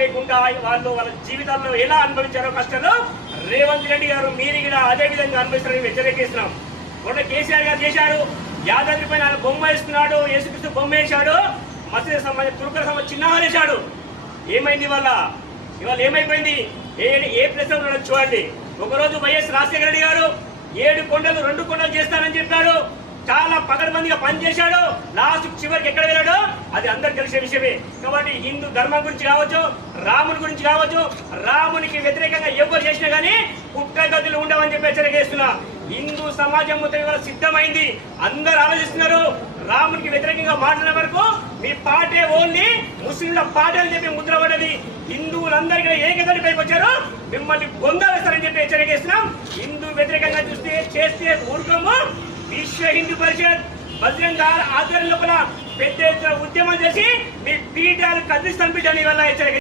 లేకుండా వాళ్ళు వాళ్ళ జీవితాల్లో ఎలా అనుభవించారో కష్టాలు రేవంత్ రెడ్డి గారు మీరు కూడా అదే విధంగా అనుభవిస్తారని హెచ్చరిస్తున్నాం. మొన్న కేసీఆర్ గారు చేశారు, యాదాద్రి పైన ఆయన బొమ్మ వేస్తున్నాడు, యేసుక్రీస్తు బొమ్మ వేశాడు, మసీదు సంబంధించిన తుర్కల సంబంధించిన చిహ్నాలు వేశాడు. ఏమైంది ఇవాళ ఏమైపోయింది? ఏ ప్లేస్ లో చూడండి. ఒకరోజు వైఎస్ రాజశేఖర రెడ్డి గారు 7 కొండలు 2 కొండలు చేస్తానని చెప్పాడు. చాలా పకడ్బందీగా పనిచేశాడు. లాస్ట్ చివరికి ఎక్కడ వెళ్ళాడు అది అందరు తెలిసే విషయమే. కాబట్టి హిందూ ధర్మం గురించి కావచ్చు, రాముని గురించి కావచ్చు, రామునికి వ్యతిరేకంగా ఎవరు చేసినా గానీ పుట్టగతులు ఉండవని చెప్పి హెచ్చరిక చేస్తున్నా. హిందూ సమాజం మొత్తం ఇవాళ సిద్ధమైంది. అందరు ఆలోచిస్తున్నారు. రామునికి వ్యతిరేకంగా మాట్లాడిన వరకు మీ పార్టీ ఓన్లీ ముస్లింల పార్టీ అని చెప్పి ముద్ర పడ్డది. హిందువులందరికీ ఏకగడిపైకి వచ్చారు, మిమ్మల్ని బొందాలేస్తారని చెప్పి హెచ్చరిక చేస్తున్నాం. హిందూ వ్యతిరేకంగా చేస్తే ఊరుకోము. విశ్వ హిందూ పరిషత్ బజరంగ ఆధ్వర్యం లోపల పెద్ద ఎత్తున ఉద్యమం చేసి మీ పీఠాలు కదిలిస్తాను బిడ్డని వల్ల హెచ్చరిక